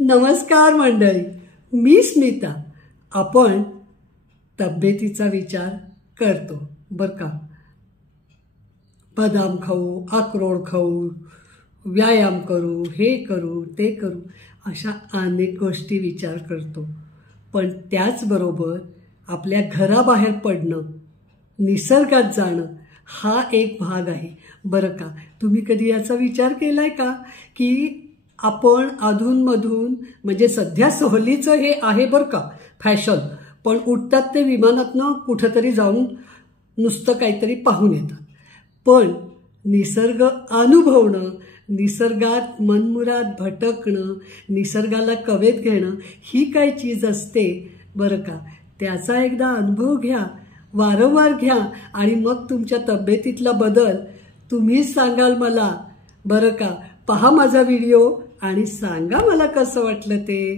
नमस्कार मंडळी, मी स्मिता. आपण तब्येतीचा विचार करतो बरं का. बदाम खाऊ, अक्रोड खाऊ, व्यायाम करू, हे करू ते करू, अशा अनेक गोष्टी विचार करतो. पण त्याचबरोबर आपल्या घराबाहेर पडणं, निसर्गात जाणं हा एक भाग आहे बरं का. तुम्ही कधी याचा विचार केलाय का की आपण अधूनमधून, म्हणजे सध्या सहलीचं हे आहे बरं का फॅशन, पण उठतात ते विमानातनं कुठंतरी जाऊन नुसतं काहीतरी पाहून येतात. पण निसर्ग अनुभवणं, निसर्गात मनमुराद भटकणं, निसर्गाला कवेत घेणं ही काय चीज असते बरं का. त्याचा एकदा अनुभव घ्या, वारंवार घ्या आणि मग तुमच्या तब्येतीतला बदल तुम्हीच सांगाल मला बरं का. पहा माझा व्हिडिओ आणि सांगा मला कसं वाटलं ते.